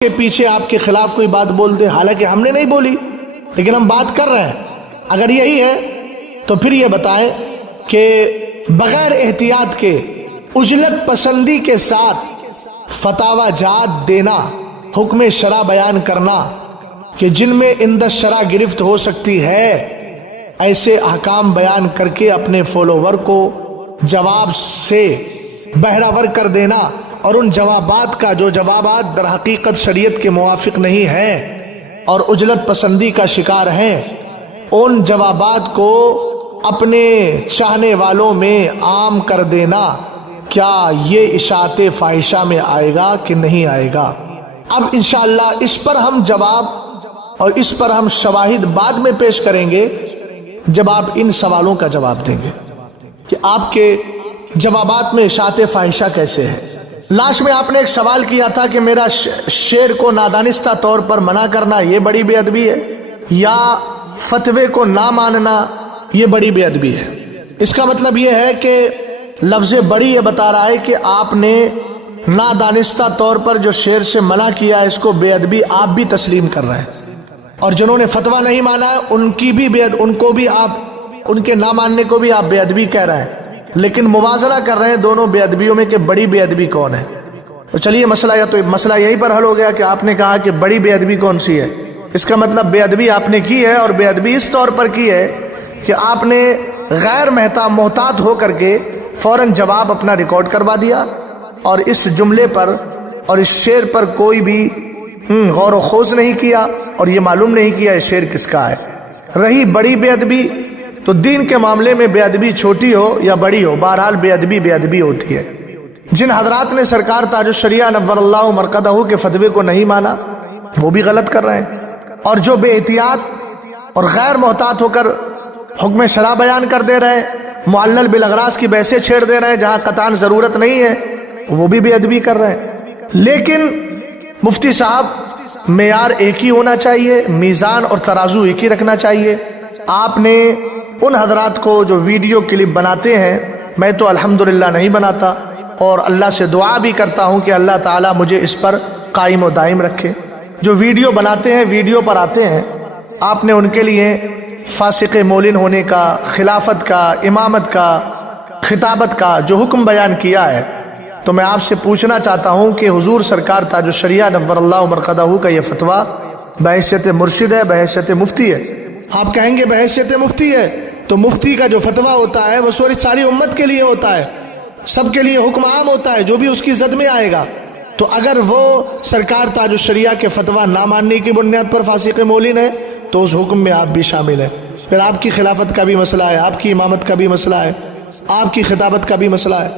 کے پیچھے آپ کے خلاف کوئی بات بول دے، حالانکہ ہم نے نہیں بولی لیکن ہم بات کر رہے ہیں، اگر یہی ہے تو پھر یہ بتائیں کہ بغیر احتیاط کے عجلت پسندی کے ساتھ فتاوی جات دینا، حکم شرع بیان کرنا کہ جن میں عند الشرع گرفت ہو سکتی ہے، ایسے احکام بیان کر کے اپنے فالوور کو جواب سے بہراور کر دینا، اور ان جوابات کا جو جوابات در حقیقت شریعت کے موافق نہیں ہیں اور عجلت پسندی کا شکار ہیں، ان جوابات کو اپنے چاہنے والوں میں عام کر دینا، کیا یہ اشاعت فاحشہ میں آئے گا کہ نہیں آئے گا؟ اب انشاءاللہ اس پر ہم جواب اور اس پر ہم شواہد بعد میں پیش کریں گے جب آپ ان سوالوں کا جواب دیں گے کہ آپ کے جوابات میں اشاعت فاحشہ کیسے ہے۔ لاسٹ میں آپ نے ایک سوال کیا تھا کہ میرا شعر کو نادانستہ طور پر منع کرنا یہ بڑی بے ادبی ہے، یا فتوے کو نہ ماننا یہ بڑی بے ادبی ہے۔ اس کا مطلب یہ ہے کہ لفظ بڑی یہ بتا رہا ہے کہ آپ نے نادانستہ طور پر جو شعر سے منع کیا ہے اس کو بے ادبی آپ بھی تسلیم کر رہے ہیں، اور جنہوں نے فتویٰ نہیں مانا ہے ان کی بھی ان کو بھی آپ ان کے نہ ماننے کو بھی آپ بے ادبی کہہ رہے ہیں، لیکن موازنہ کر رہے ہیں دونوں بے ادبیوں میں کہ بڑی بے ادبی کون ہے۔ تو چلیے مسئلہ یہی پر حل ہو گیا کہ آپ نے کہا کہ بڑی بے ادبی کون سی ہے۔ اس کا مطلب بے ادبی آپ نے کی ہے، اور بے ادبی اس طور پر کی ہے کہ آپ نے غیر محتاط ہو کر کے فوراً جواب اپنا ریکارڈ کروا دیا، اور اس جملے پر اور اس شعر پر کوئی بھی غور و خوض نہیں کیا، اور یہ معلوم نہیں کیا یہ شعر کس کا ہے۔ رہی بڑی بے ادبی، تو دین کے معاملے میں بے ادبی چھوٹی ہو یا بڑی ہو، بہرحال بے ادبی ہوتی ہے۔ جن حضرات نے سرکار تاج الشریعہ نور اللہ مرقدہ کے فتوے کو نہیں مانا وہ بھی غلط کر رہے ہیں، اور جو بے احتیاط اور غیر محتاط ہو کر حکم شرع بیان کر دے رہے ہیں، معلل بالاغراض کی بحثیں چھیڑ دے رہے ہیں جہاں قطعاً ضرورت نہیں ہے، وہ بھی بے ادبی کر رہے ہیں۔ لیکن مفتی صاحب معیار ایک ہی ہونا چاہیے، میزان اور ترازو ایک ہی رکھنا چاہیے۔ آپ نے ان حضرات کو جو ویڈیو کلپ بناتے ہیں، میں تو الحمدللہ نہیں بناتا، اور اللہ سے دعا بھی کرتا ہوں کہ اللہ تعالیٰ مجھے اس پر قائم و دائم رکھے۔ جو ویڈیو بناتے ہیں، ویڈیو پر آتے ہیں، آپ نے ان کے لیے فاسق مولن ہونے کا، خلافت کا، امامت کا، خطابت کا جو حکم بیان کیا ہے، تو میں آپ سے پوچھنا چاہتا ہوں کہ حضور سرکار تاج الشریعہ نور اللہ مرقدہ کا یہ فتویٰ بحیثیت مرشد ہے، بحیثیت مفتی ہے؟ آپ کہیں گے بحیثیت مفتی ہے، تو مفتی کا جو فتویٰ ہوتا ہے وہ ساری امت کے لیے ہوتا ہے، سب کے لیے حکم عام ہوتا ہے، جو بھی اس کی زد میں آئے گا۔ تو اگر وہ سرکار تاج الشریعہ کے فتویٰ نہ ماننے کی بنیاد پر فاسق مولن ہے تو اس حکم میں آپ بھی شامل ہیں۔ پھر آپ کی خلافت کا بھی مسئلہ ہے، آپ کی امامت کا بھی مسئلہ ہے، آپ کی خطابت کا بھی مسئلہ ہے،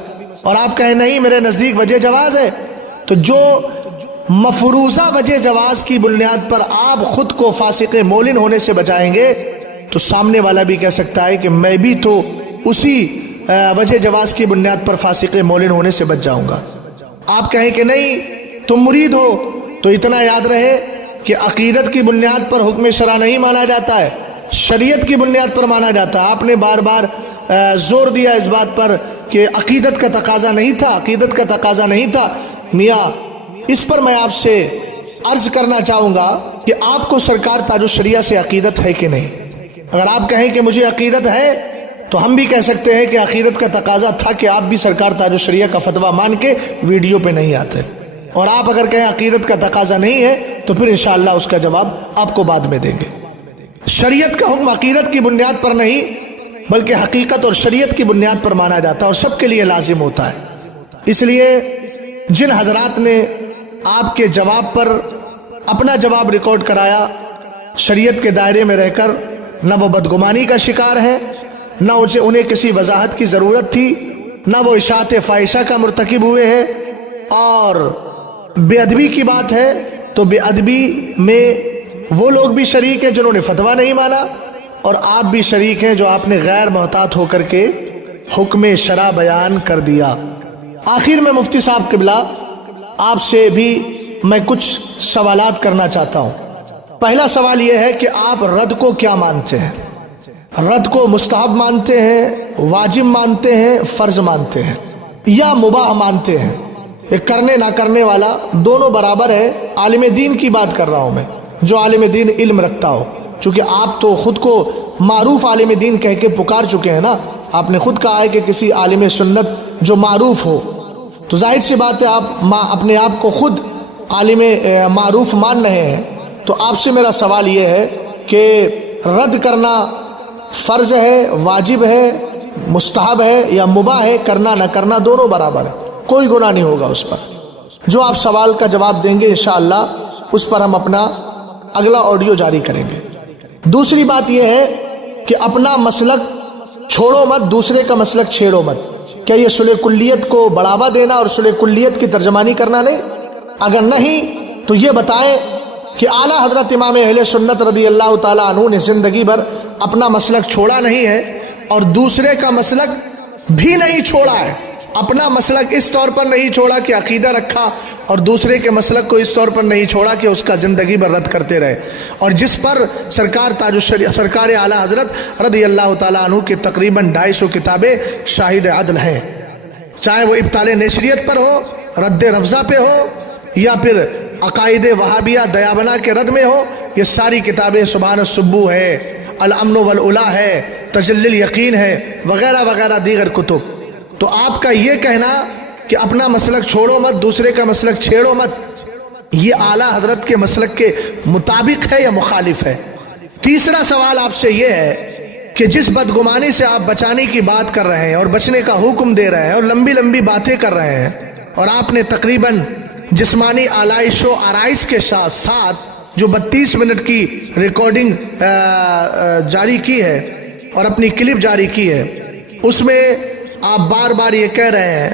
اور آپ کہیں نہیں میرے نزدیک وجہ جواز ہے، تو جو مفروضہ وجہ جواز کی بنیاد پر آپ خود کو فاسق مولن ہونے سے بچائیں گے تو سامنے والا بھی کہہ سکتا ہے کہ میں بھی تو اسی وجہ جواز کی بنیاد پر فاسق مولن ہونے سے بچ جاؤں گا۔ آپ کہیں کہ نہیں تم مرید ہو، تو اتنا یاد رہے کہ عقیدت کی بنیاد پر حکم شرع نہیں مانا جاتا ہے، شریعت کی بنیاد پر مانا جاتا ہے۔ آپ نے بار بار زور دیا اس بات پر کہ عقیدت کا تقاضا نہیں تھا، عقیدت کا تقاضا نہیں تھا۔ میاں اس پر میں آپ سے عرض کرنا چاہوں گا کہ آپ کو سرکار تاج الشریعہ سے عقیدت ہے کہ نہیں؟ اگر آپ کہیں کہ مجھے عقیدت ہے تو ہم بھی کہہ سکتے ہیں کہ عقیدت کا تقاضا تھا کہ آپ بھی سرکار تاج الشریعہ کا فتویٰ مان کے ویڈیو پہ نہیں آتے، اور آپ اگر کہیں عقیدت کا تقاضا نہیں ہے تو پھر انشاءاللہ اس کا جواب آپ کو بعد میں دیں گے۔ شریعت کا حکم عقیدت کی بنیاد پر نہیں بلکہ حقیقت اور شریعت کی بنیاد پر مانا جاتا ہے، اور سب کے لیے لازم ہوتا ہے۔ اس لیے جن حضرات نے آپ کے جواب پر اپنا جواب ریکارڈ کرایا، شریعت کے دائرے میں رہ کر نہ وہ بدگمانی کا شکار ہے، نہ انہیں کسی وضاحت کی ضرورت تھی، نہ وہ اشاعت فاحشہ کا مرتکب ہوئے ہیں، اور بے ادبی کی بات ہے تو بے ادبی میں وہ لوگ بھی شریک ہیں جنہوں نے فتویٰ نہیں مانا، اور آپ بھی شریک ہیں جو آپ نے غیر محتاط ہو کر کے حکم شرع بیان کر دیا۔ آخر میں مفتی صاحب قبلہ آپ سے بھی میں کچھ سوالات کرنا چاہتا ہوں۔ پہلا سوال یہ ہے کہ آپ رد کو کیا مانتے ہیں؟ رد کو مستحب مانتے ہیں، واجب مانتے ہیں، فرض مانتے ہیں، یا مباح مانتے ہیں، ایک کرنے نہ کرنے والا دونوں برابر ہے. عالم دین کی بات کر رہا ہوں میں، جو عالم دین علم رکھتا ہو. چونکہ آپ تو خود کو معروف عالم دین کہہ کے پکار چکے ہیں نا، آپ نے خود کہا ہے کہ کسی عالم سنت جو معروف ہو، تو ظاہر سی بات ہے آپ اپنے آپ کو خود عالم معروف مان رہے ہیں. تو آپ سے میرا سوال یہ ہے کہ رد کرنا فرض ہے، واجب ہے، مستحب ہے یا مباح ہے؟ کرنا نہ کرنا دونوں برابر ہے، کوئی گناہ نہیں ہوگا اس پر. جو آپ سوال کا جواب دیں گے انشاءاللہ اس پر ہم اپنا اگلا آڈیو جاری کریں گے. دوسری بات یہ ہے کہ اپنا مسلک چھوڑو مت، دوسرے کا مسلک چھیڑو مت. کیا یہ صلح کلیت کو بڑھاوا دینا اور صلح کلیت کی ترجمانی کرنا نہیں؟ اگر نہیں تو یہ بتائیں کہ اعلیٰ حضرت امام اہل سنت رضی اللہ تعالیٰ عنہ نے زندگی بھر اپنا مسلک چھوڑا نہیں ہے اور دوسرے کا مسلک بھی نہیں چھوڑا ہے. اپنا مسلک اس طور پر نہیں چھوڑا کہ عقیدہ رکھا، اور دوسرے کے مسلک کو اس طور پر نہیں چھوڑا کہ اس کا زندگی بھر رد کرتے رہے. اور جس پر سرکار اعلیٰ حضرت رضی اللہ تعالیٰ عنہ کی تقریباً 250 کتابیں شاہد عدل ہیں، چاہے وہ ابطال نشریت پر ہو، رد رفضہ پہ ہو، یا پھر عقائد وہابیہ دیابنا کے رد میں ہو. یہ ساری کتابیں سبحان السبو ہے، الامن والعلا ہے، تجلی الیقین ہے، وغیرہ وغیرہ دیگر کتب. تو آپ کا یہ کہنا کہ اپنا مسلک چھوڑو مت، دوسرے کا مسلک چھیڑو مت، یہ اعلیٰ حضرت کے مسلک کے مطابق ہے یا مخالف ہے؟ تیسرا سوال آپ سے یہ ہے کہ جس بدگمانی سے آپ بچانے کی بات کر رہے ہیں اور بچنے کا حکم دے رہے ہیں اور لمبی لمبی باتیں کر رہے ہیں، اور آپ نے تقریباً جسمانی آلائش و آرائش کے ساتھ ساتھ جو 32 منٹ کی ریکارڈنگ جاری کی ہے اور اپنی کلپ جاری کی ہے، اس میں آپ بار بار یہ کہہ رہے ہیں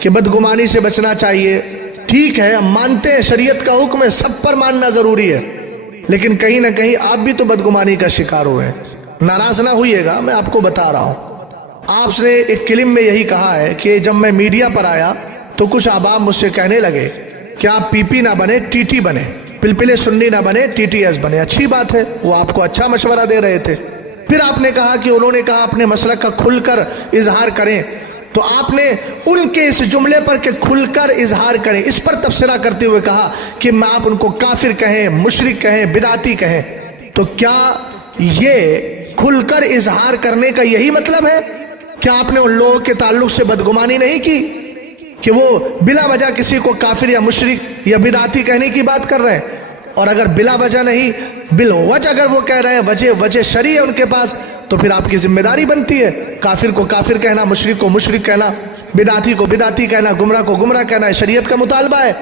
کہ بدگمانی سے بچنا چاہیے. ٹھیک ہے، ہم مانتے ہیں شریعت کا حکم ہے، سب پر ماننا ضروری ہے، لیکن کہیں نہ کہیں آپ بھی تو بدگمانی کا شکار ہوئے ہیں. ناراض نہ ہوئیے گا، میں آپ کو بتا رہا ہوں. آپ نے ایک کلپ میں یہی کہا ہے کہ جب میں میڈیا پر آیا تو کچھ احباب مجھ سے کہنے لگے کہ آپ پی پی نہ بنے، ٹی ٹی بنے، پلپل سنی نہ بنے، ٹی ٹی ایس بنے. اچھی بات ہے، وہ آپ کو اچھا مشورہ دے رہے تھے. پھر آپ نے کہا کہ انہوں نے کہا اپنے مسلک کا کھل کر اظہار کریں، تو آپ نے ان کے اس جملے پر کہ کھل کر اظہار کریں، اس پر تبصرہ کرتے ہوئے کہا کہ میں آپ ان کو کافر کہیں، مشرک کہیں، بدعتی کہیں. تو کیا یہ کھل کر اظہار کرنے کا یہی مطلب ہے؟ کیا آپ نے ان لوگوں کے تعلق سے بدگمانی نہیں کی کہ وہ بلا وجہ کسی کو کافر یا مشرک یا بدعتی کہنے کی بات کر رہے ہیں؟ اور اگر بلا وجہ نہیں، بالوجہ اگر وہ کہہ رہے ہیں، وجہ شرعی ہے ان کے پاس، تو پھر آپ کی ذمہ داری بنتی ہے کافر کو کافر کہنا، مشرک کو مشرک کہنا، بدعتی کو بدعتی کہنا، گمراہ کو گمراہ کہنا. شریعت کا مطالبہ ہے.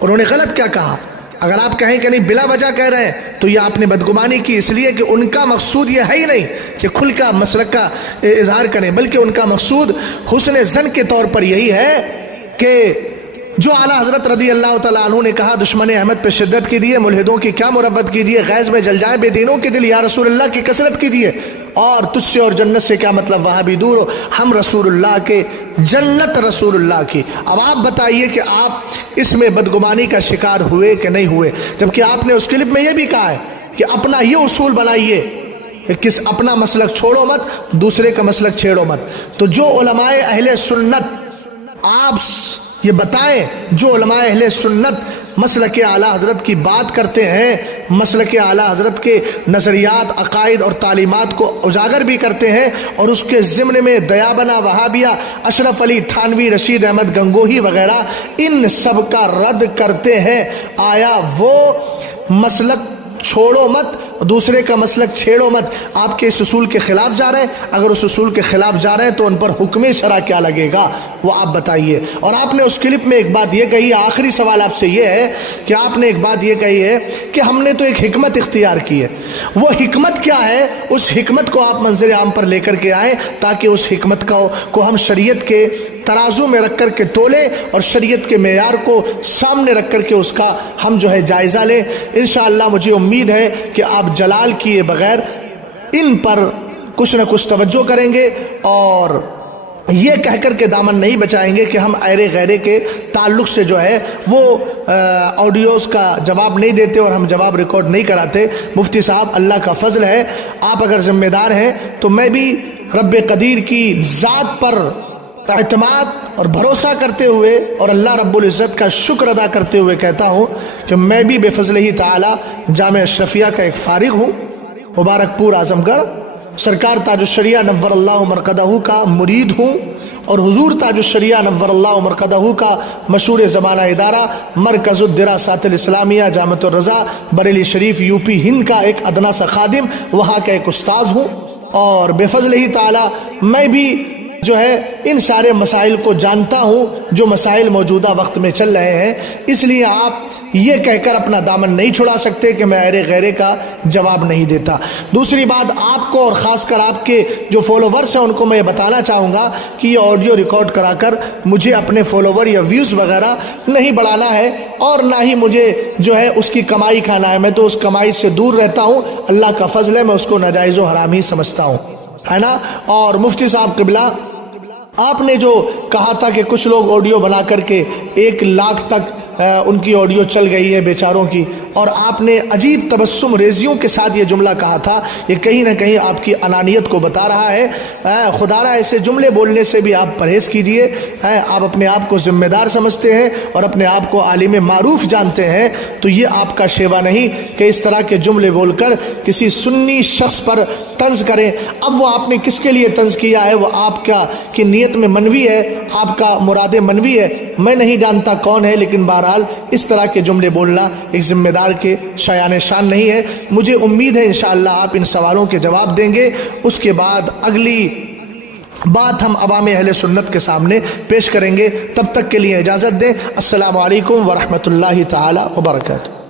انہوں نے غلط کیا کہا؟ اگر آپ کہیں کہ نہیں بلا وجہ کہہ رہے ہیں تو یہ آپ نے بدگمانی کی، اس لیے کہ ان کا مقصود یہ ہے ہی نہیں کہ کھل کا مسلک کا اظہار کریں، بلکہ ان کا مقصود حسن ظن کے طور پر یہی ہے کہ جو اعلیٰ حضرت رضی اللہ تعالیٰ عنہ نے کہا دشمن احمد پہ شدت کی دیے، ملحدوں کی کیا مربت کی دیے، غیظ میں جل جائے بے دینوں کے دل، یا رسول اللہ کی کثرت کی دیے، اور تجھ سے اور جنت سے کیا مطلب، وہاں بھی دور ہو، ہم رسول اللہ کے، جنت رسول اللہ کی. اب آپ بتائیے کہ آپ اس میں بدگمانی کا شکار ہوئے کہ نہیں ہوئے؟ جبکہ آپ نے اس کلپ میں یہ بھی کہا ہے کہ اپنا یہ اصول بنائیے کہ اپنا مسلک چھوڑو مت، دوسرے کا مسلک چھیڑو مت. تو جو علماء اہل سنت، آپ یہ بتائیں، جو علماء اہل سنت مسلک اعلیٰ حضرت کی بات کرتے ہیں، مسلک اعلیٰ حضرت کے نظریات، عقائد اور تعلیمات کو اجاگر بھی کرتے ہیں، اور اس کے ضمن میں دیابنا، وہابیہ، اشرف علی تھانوی، رشید احمد گنگوہی وغیرہ ان سب کا رد کرتے ہیں، آیا وہ مسلک چھوڑو مت، دوسرے کا مسلک چھیڑو مت آپ کے اس اصول کے خلاف جا رہے ہیں؟ اگر اس اصول کے خلاف جا رہے ہیں تو ان پر حکم شرع کیا لگے گا وہ آپ بتائیے. اور آپ نے اس کلپ میں ایک بات یہ کہی، آخری سوال آپ سے یہ ہے کہ آپ نے ایک بات یہ کہی ہے کہ ہم نے تو ایک حکمت اختیار کی ہے. وہ حکمت کیا ہے؟ اس حکمت کو آپ منظر عام پر لے کر کے آئیں تاکہ اس حکمت کو ہم شریعت کے ترازو میں رکھ کر کے تولے اور شریعت کے معیار کو سامنے رکھ کر کے اس کا ہم جو ہے جائزہ لیں. انشاءاللہ مجھے امید ہے کہ آپ جلال کیے بغیر ان پر کچھ نہ کچھ توجہ کریں گے اور یہ کہہ کر کے دامن نہیں بچائیں گے کہ ہم ایرے غیرے کے تعلق سے جو ہے وہ آڈیوز کا جواب نہیں دیتے اور ہم جواب ریکارڈ نہیں کراتے. مفتی صاحب اللہ کا فضل ہے، آپ اگر ذمہ دار ہیں تو میں بھی رب قدیر کی ذات پر اعتماد اور بھروسہ کرتے ہوئے اور اللہ رب العزت کا شکر ادا کرتے ہوئے کہتا ہوں کہ میں بھی بے فضلہ تعالی جامعہ اشرفیہ کا ایک فارغ ہوں، مبارک پور اعظم گڑھ، سرکار تاج الشریعہ نور اللہ مرقدہ کا مرید ہوں، اور حضور تاج الشریعہ نور اللہ مرقدہ کا مشہور زمانہ ادارہ مرکز الدراسات الاسلامیہ جامعۃ الرضا بریلی شریف یو پی ہند کا ایک ادنا سا خادم، وہاں کا ایک استاذ ہوں، اور بے فضلہ تعالی میں بھی جو ہے ان سارے مسائل کو جانتا ہوں جو مسائل موجودہ وقت میں چل رہے ہیں، اس لیے آپ یہ کہہ کر اپنا دامن نہیں چھڑا سکتے کہ میں ارے غیرے کا جواب نہیں دیتا۔ دوسری بات آپ کو اور خاص کر آپ کے جو فالوورز ہیں ان کو میں یہ بتانا چاہوں گا کہ یہ آڈیو ریکارڈ کرا کر مجھے اپنے فالوور یا ویوز وغیرہ نہیں بڑھانا ہے، اور نہ ہی مجھے جو ہے اس کی کمائی کھانا ہے، میں تو اس کمائی سے دور رہتا ہوں، اللہ کا فضل ہے، میں اس کو ناجائز و حرام ہی سمجھتا ہوں، ہے نا۔ اور مفتی صاحب قبلہ، آپ نے جو کہا تھا کہ کچھ لوگ آڈیو بنا کر کے 1 لاکھ تک ان کی آڈیو چل گئی ہے بیچاروں کی، اور آپ نے عجیب تبسم ریزیوں کے ساتھ یہ جملہ کہا تھا، یہ کہیں نہ کہیں آپ کی انانیت کو بتا رہا ہے۔ خدا را ایسے جملے بولنے سے بھی آپ پرہیز کیجئے، آپ اپنے آپ کو ذمہ دار سمجھتے ہیں اور اپنے آپ کو عالم معروف جانتے ہیں، تو یہ آپ کا شیوا نہیں کہ اس طرح کے جملے بول کر کسی سنی شخص پر طنز کریں۔ اب وہ آپ نے کس کے لیے طنز کیا ہے، وہ آپ کا کی نیت میں منوی ہے، آپ کا مراد منوی ہے، میں نہیں جانتا کون ہے، لیکن بہرحال اس طرح کے جملے بولنا ایک ذمہ دار کے شایان شان نہیں ہے۔ مجھے امید ہے انشاءاللہ آپ ان سوالوں کے جواب دیں گے، اس کے بعد اگلی بات ہم عوام اہل سنت کے سامنے پیش کریں گے۔ تب تک کے لیے اجازت دیں، السلام علیکم ورحمۃ اللہ تعالی وبرکاتہ۔